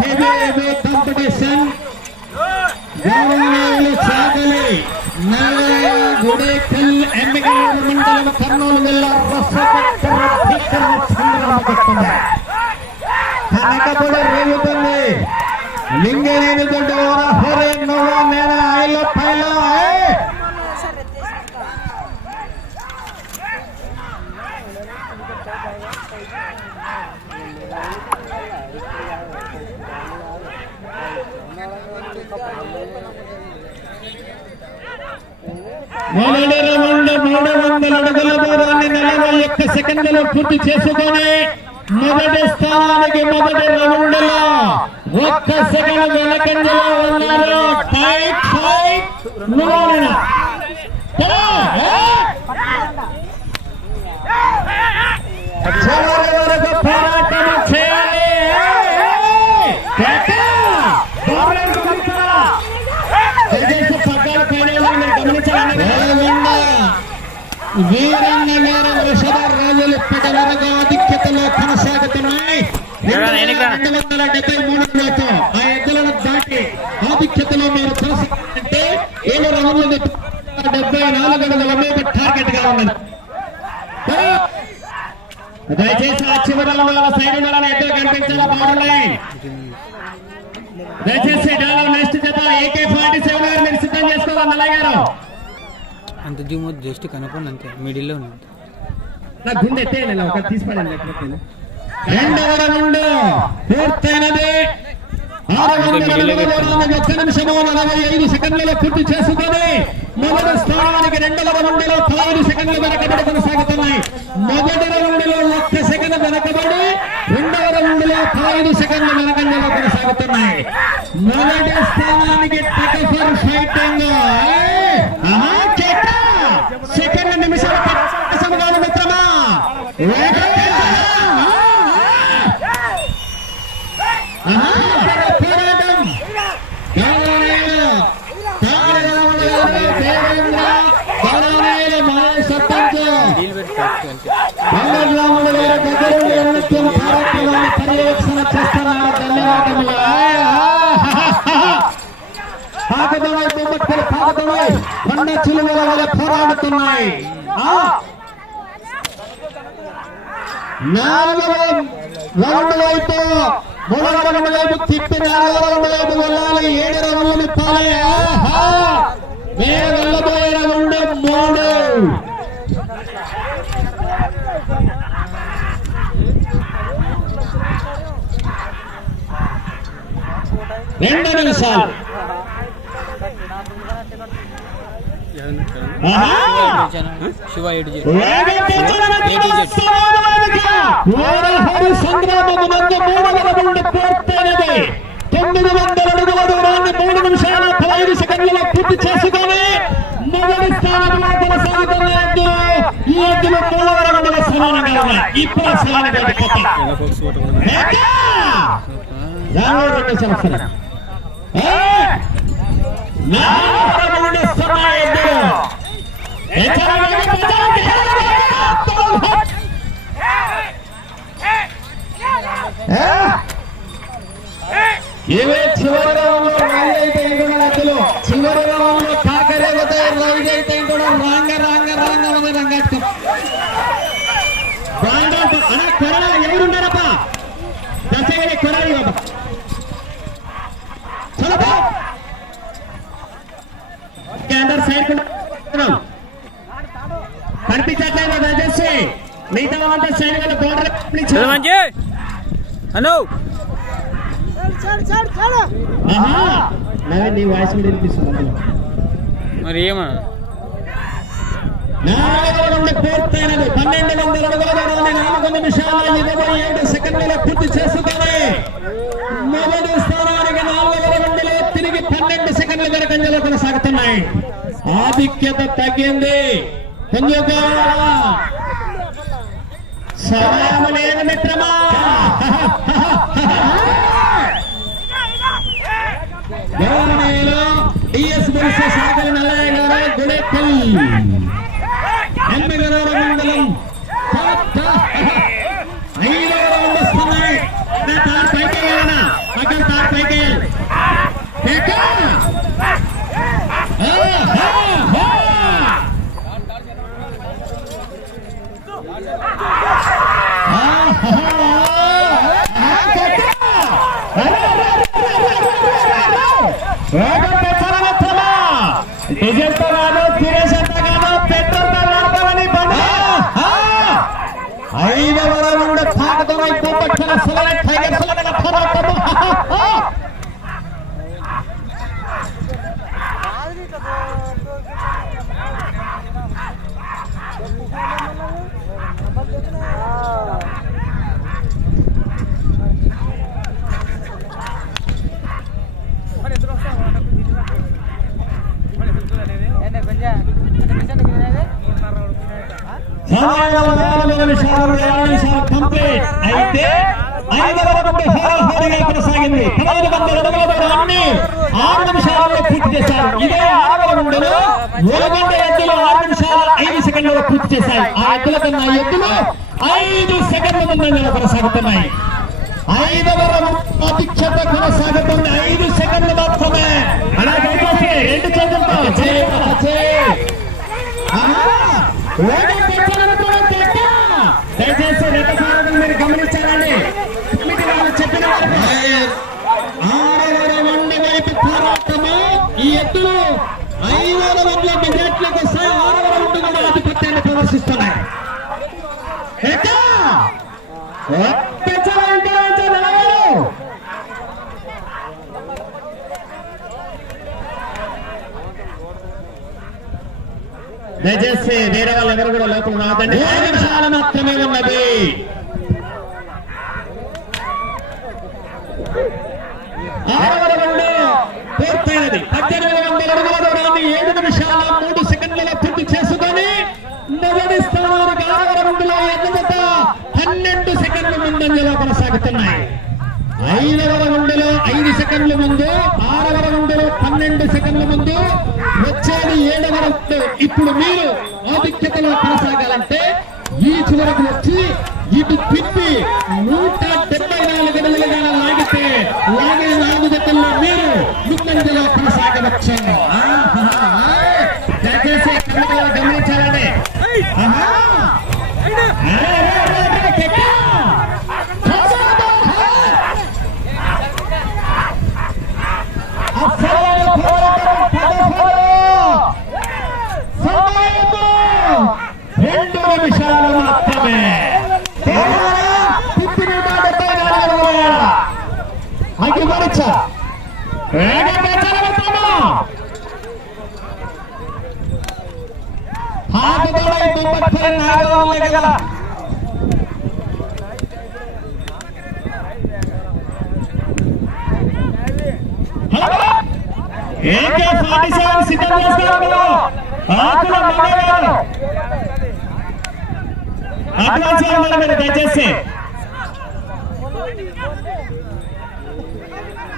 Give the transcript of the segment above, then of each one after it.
heavy, గౌరవనీయులు సాగలి గుడేకల్ మండలం కర్నూలు జిల్లా రేగుతుంది మొదటి రౌండ్ మూడు వందల అడుగుల దూరాన్ని నలభై ఒక్క సెకండ్లలో పూర్తి చేసుకొని మొదటి స్థానానికి మొదటి రౌండ్లో ఒక్క సెకండ్ వెనకంజలో ఉన్నారు టైట్ ఫైట్ నూనె. వీర వృషభ రాజులు ఇప్పటి వరకు ఆధిక్యతలో కొనసాగుతున్నాయి రెండు వందల డెబ్బై మూడు ఆ ఎద్దులను దాటి ఆధిక్యతలో మీరు కొనసాగాలంటే ఏడు రౌండ్లు డెబ్బై నాలుగు అడుగుల మీద టార్గెట్గా ఉన్నది. దయచేసి ఆ చివరి సైడ్ ఉండాలని ఎద్దులు కనిపించాలా బాగున్నాయి. దయచేసి డాలర్ నెక్స్ట్ జత ఏకే ఫార్టీ సెవెన్ గారు మీరు సిద్ధం చేసుకోవాలి నల్లయ్య గారు. అంత జూమ్ జస్ట్ కనపండి అంతే మిడిల్లో ఉంది నా గుండె ఒక తీసుకోండి రెండవ రౌండ్ పూర్తయినది. ఐదు సెకండ్లలో పూర్తి చేసుకొని మొదటి స్థానానికి రెండవ రౌండ్లో పదహైదు సెకండ్ల వెనకబడి కొనసాగుతున్నాయి. మొదటి రౌండ్లో ఒక్క సెకండ్ వెనకబడి రెండవ రౌండ్లో పదహైదు వెనకంజలో కొనసాగుతున్నాయి. మొదటి స్థానానికి పర్యవేక్షణ చేస్తున్నారు ధన్యవాదములు పాకదమై బొమ్మక్కలు పాకదమై కొండ చిలువల వల్ల పోరాడుతున్నాయి నాలుగవ రౌండ్ వైపు మూడవ రౌండ్ వైపు తిప్పి నాలుగవ రౌండ్ వైపు వెళ్ళాలి ఏడు రౌండ్లు నింపాలి ఆహా! మీరు వెళ్ళబోయే రౌండ్ మూడు రెండు నిమిషాలు సంగ్రామము నందు మూడవ రౌండ్ పూర్తయినది తొమ్మిది వందల అడుగుల దూరాన్ని మూడు నిమిషాల పదహైదు సెకండ్లలో పూర్తి చేసుకొని మొదటి స్థానంలో కొనసాగుతున్న ఎద్దులు ఈ ఎద్దులు మూడవ రౌండ్లో సమానంగా ఉన్నాయి ఇప్పుడు సమానంగా యాభై రెండు సంవత్సరం నాలుగవ రౌండ్ సమయ ఎద్దులు ఇవే చివరి రౌండ్లో రైలు అయితే ఇంకొక ఎద్దులు చివరి రౌండ్లో కాకరేగితే రైలు అయితే ఇంకొక రాంగ రాంగ రాంగ ఉంది రంగేస్తాం అన్న కొరడ ఎవరున్నారప్ప దశగిరి కొరడి అందరు సైడ్ కనిపించట్లేదు దయచేసి మిగతా వాళ్ళంతా సైడ్ బోర్డర్ నీ వాయిస్ కూడా వినిపిస్తుంది అందులో. మరి ఏమన్నా? పూర్తయినది పన్నెండు వందల నాలుగు నిమిషాల ఇరవై ఏడు సెకండ్ల పూర్తి చేసుకొని మొదటి స్థానానికి నాలుగు రెండులో తిరిగి పన్నెండు సెకండ్ల కొనసాగుతున్నాయి. ఆధిక్యత తగ్గింది. పుంజుకోవాలా సమయం లేదు మిత్రమా? గౌరవనీయులు డిఎస్ బుల్స సాగల నల్లయ్య గారు గుడెక్కల్ ఎమ్మెగనూరు మండలం ఐదవ రౌండ్ వస్తున్నాయి పైకి వెళ్ళనా పక్కన వేగం పెంచాలి మిత్రమా డీజిల్తో కాదు సురేష్ అంత కాదు పెట్రోల్తో నడపాలని బండి ఆ! ఐదవ రౌండ్ తాగుతున్న కుంభక్షణ సులభ టైగర్ సులభ పోరాటము సమయం నాలుగు నిమిషాలు ఏడు నిమిషాలు కంప్లీట్ అయితే ఐదవ రౌండ్ హోరాహోరీగా కొనసాగింది. పదహైదు మంది అడుగుల దూరాన్ని ఆరు నిమిషాలలో పూర్తి చేశారు. ఇదే ఆరవ రౌండ్లో ఓగండ ఎద్దులు ఆరు నిమిషాల ఐదు సెకండ్లలో పూర్తి చేశాయి. ఆ ఎద్దుల కన్నా ఎద్దులు ఐదు సెకండ్ల ముందంజలో కొనసాగుతున్నాయి. ఐదవ ప్రతిక్షత కొనసాగుతుంది. ఐదు సెకండ్లు మాత్రమే. అలాగే రెండు చేతులతో చేయి, చేయి. ఆహా! వేగం పెంచాలని కూడా చెక్క. దయచేసి రెండు సార్లు మీరు గమనించాలండి కమిటీ వాళ్ళు చెప్పిన వరకు ఆరవ రౌండ్ వైపు పోరాటము. ఈ ఎత్తులు ఐదవ రౌండ్ల డిబేట్లకు ఆరవ రౌండ్ కూడా ఆధిపత్యాన్ని ప్రదర్శిస్తున్నాయి. దయచేసి వేరే వాళ్ళందరూ కూడా లోపల రాదండి. నిమిషాలు మాత్రమే ఉన్నది ఆరవ రౌండ్ పూర్తయినది పద్దెనిమిది వందల అడుగుల దూరాన్ని ఏడు నిమిషాల మూడు సెకండ్లలో పూర్తి చేసుకొని మొదటి స్థానానికి ఆరవ రౌండ్లో ఎన్నుమత పన్నెండు సెకండ్ల ముందంజలో కొనసాగుతున్నాయి ఐదవ రౌండ్లో ఐదు సెకండ్ల ముందు ఆరవ రౌండ్లో పన్నెండు సెకండ్ల ముందు వచ్చేది ఏడవ రౌండ్ ఇప్పుడు మీరు ఆధిక్యతలో కొనసాగాలంటే ఈ చివరకు వచ్చి ఇటు తిప్పి నూట డెబ్బై నాలుగు నెలలుగా లాగితే లాగే నాలుగు జతల్లో మీరు ముందంజలో కొనసాగవచ్చు ఆహాహా. దయచేసి కమిటీలో గమనించాలండి ఆహా. అరే, అరే, అరే, అరే, కెట్టా. అసలైన పోరాటం పదహారు. సమయము రెండు నిమిషాలు మాత్రమే తేడా తిప్పి నూట డెబ్బై నాలుగు అడుగుల. అగ్గిపరీక్ష. వేగం పెంచాలి మిత్రమా. ఆకుతోడ ఈ బొమ్మపై నాలుగు వందల గల. హలో ఏకే ఫార్టీ సెవెన్ సిద్ధం చేసుకోవాలి ఆకుల మగవారు అడ్వాన్స్ దయచేసి పెంచరా వేగం పెంచరా ఏడవ నుండి రెండు వేల ముప్పై రెండు అడుగుల దూరాన్ని ఎనిమిది నిమిషాల ముప్పై ఐదు సెకండ్లలో పూర్తి చేసుకొని మొదటి స్థానానికి నలభై సెకండ్ల ముందంజలో కొనసాగుతున్నారు బయలుదేరి వ్యక్తి. డెబ్బై నాలుగు అడుగుల టార్గెట్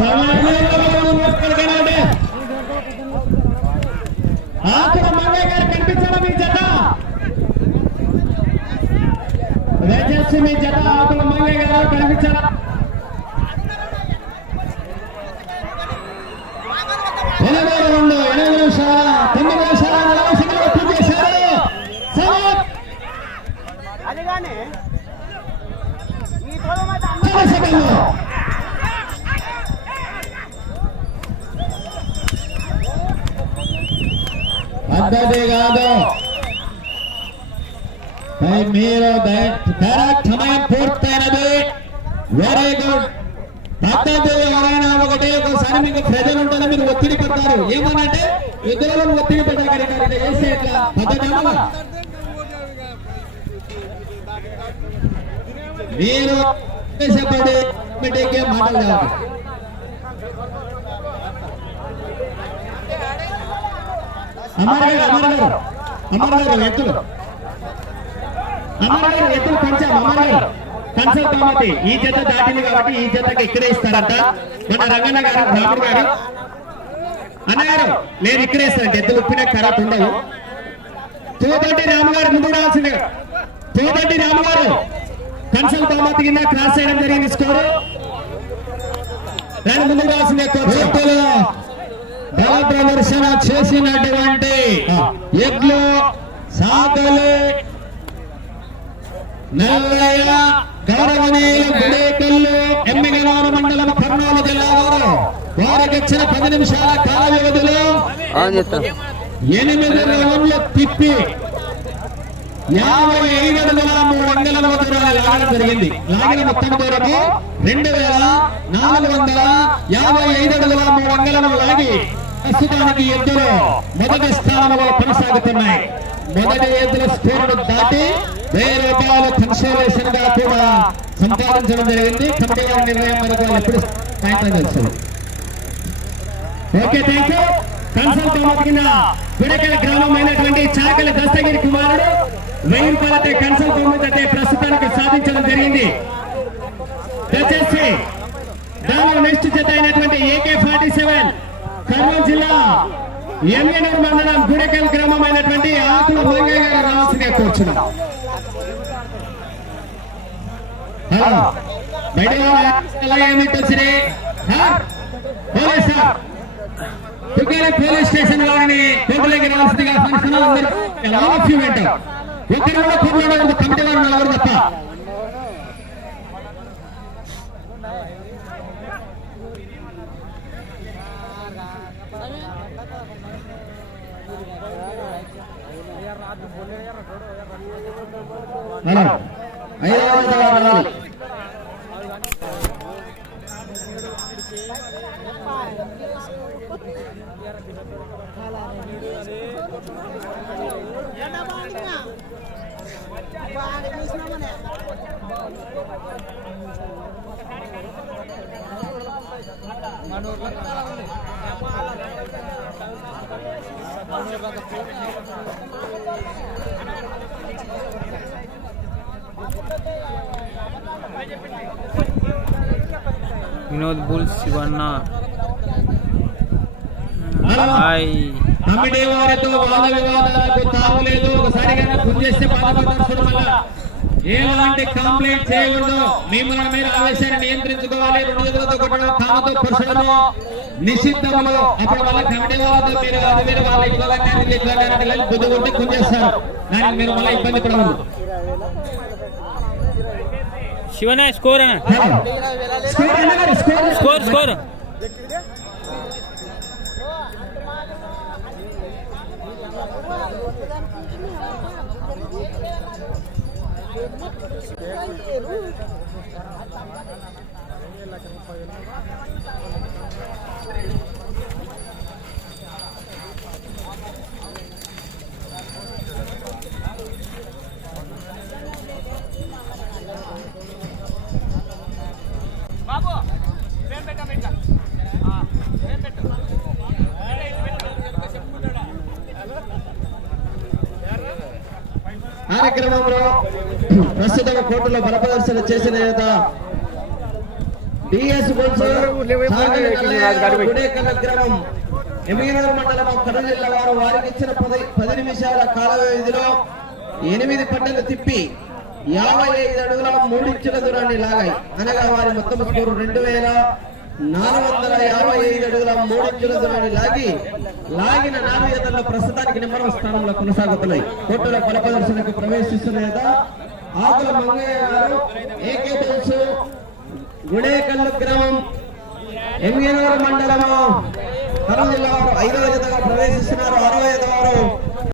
¡Se va పద్ధతి కాదు. పై మీరు డైరెక్ట్ సమయం పూర్తయినది. Very good. పద్ధతి ఎవరైనా ఒకటి ఒకసారి మీకు ప్రజలు ఉంటుందని మీరు ఒత్తిడి పెడతారు. ఏమనంటే ఇతరులను ఒత్తిడి పెట్టగలిగారు. ఇట్లా పద్ధతి మీరు ఆవేశపడి కమిటీకి మాటలు కావాలి అమర్ గారు అమర్ గారు అమర్ గారు ఎత్తులు. పంచాం కన్సల్ కామతి ఈ జత దాటింది కాబట్టి ఈ జతకి ఇక్కడే ఇస్తారంట మన రంగన్న గారు రాముడు గారు. అన్నగారు నేను ఇక్కడే ఇస్తానంటే ఎద్దులు ఉప్పిన ఖరాబ్ ఉండవు తోదొడ్డి రాము గారు ముందు రావాల్సిందే. తోదొడ్డి రాము గారు కన్సల్ కామతి కింద క్రాస్ చేయడం జరిగింది స్కోరు. దాని ముందు రావాల్సిందే బల ప్రదర్శన చేసినటువంటి ఎడ్లు సాగలు. నల్లయ్య గౌరవనీయుల గుడేకల్లు ఎమ్మెగనూరు మండలం కర్నూలు జిల్లా వారు. వారికి ఇచ్చిన పది నిమిషాల కాల వ్యవధిలో ఎనిమిది రౌండ్లు తిప్పి యాభై ఐదు అడుగుల మూడు అంగళాల దూరాలు లాగడం జరిగింది. లాగిన మొత్తం దూరము రెండు వేల నాలుగు వందల యాభై ఐదు అడుగుల మూడు అంగళాలు లాగి ప్రస్తుతానికి ఎద్దులు మొదటి స్థానంలో కొనసాగుతున్నాయి. మొదటి ఎద్దుల స్కోరును దాటి వెయ్యి రూపాయల కన్సోలేషన్గా కూడా సంపాదించడం జరిగింది. కమిటీ వారి నిర్ణయం మనకు వాళ్ళు ఎప్పుడు సాయంత్రం తెలుస్తుంది ఓకే థ్యాంక్ యూ కన్సల్ట్ కింద విడకల గ్రామం అయినటువంటి చాకలి దస్తగిరి కుమారుడు వెయ్యి రూపాయలతో కన్సల్ట్ అయితే ప్రస్తుతానికి సాధించడం జరిగింది. దయచేసి దానిలో నెక్స్ట్ జత అయినటువంటి ఏకే ఫార్టీ సెవెన్ కర్నూలు జిల్లా ఎంఎనూరు మండలం గుడెకల్ గ్రామమైనటువంటి ఆకుల మంగయ్య గారు రావాల్సిందిగా కూర్చున్నాం. పోలీస్ స్టేషన్ వారిని కోర్టులోకి రావాల్సిందిగా ఫంక్షన్ అందరూ ఒక్కరు కూడా కోర్టులో ఉంది కమిటీ వారు నలుగురు తప్ప. మనం ఐదవ రావాలి Vinod bull Shivanna. Hello hi committee వారితో వాద వివాదాలకు తావులేదు ఒకసారి వల్ల ఎలాంటి కంప్లైంట్ చేయకూడదు. మిమ్మల్ని మీరు ఆవేశాన్ని నియంత్రించుకోవాలి. రెండు చేతులతో కొట్టడం పురుషులను నిషిద్ధములు అప్పుడు వల్ల కమిటీ వాళ్ళతో మీరు అది మీరు వాళ్ళ ఇవ్వాలని ఇవ్వాలని బుద్ధి కొట్టి గుంజేస్తారు. దానికి మీరు మళ్ళీ ఇబ్బంది పడవద్దు శివన్న స్కోర్ అన్న. స్కోర్ స్కోర్ స్కోర్ కార్యక్రమంలో ప్రస్తుతం కోర్టులో బలప్రదర్శన చేసిన నేత డిఎస్ గ్రామం ఎమ్మిగనూరు మండలం కర్నూలు జిల్లా వారు వారికి ఇచ్చిన పది పది నిమిషాల కాల వ్యవధిలో ఎనిమిది పట్టలు తిప్పి యాభై ఐదు అడుగుల మూడించుల దూరాన్ని లాగాయి. అనగా వారి మొత్తం స్కోరు రెండు వేల నాలుగు వందల యాభై ఐదు అడుగుల మూడించుల దూరాన్ని లాగి లాగిన నాణ్యతల్లో ప్రస్తుతానికి నెంబర్ స్థానంలో కొనసాగుతున్నాయి. కోర్టుల బల ప్రదర్శనకు ఆకుల మంగయ్య గారు ఏకే తెలుసు గుడేకల్లు గ్రామం ఎంగనూరు మండలము కర్నూలు జిల్లా వారు ఐదవ జతగా ప్రవేశిస్తున్నారు. అరవై ఐదు వారు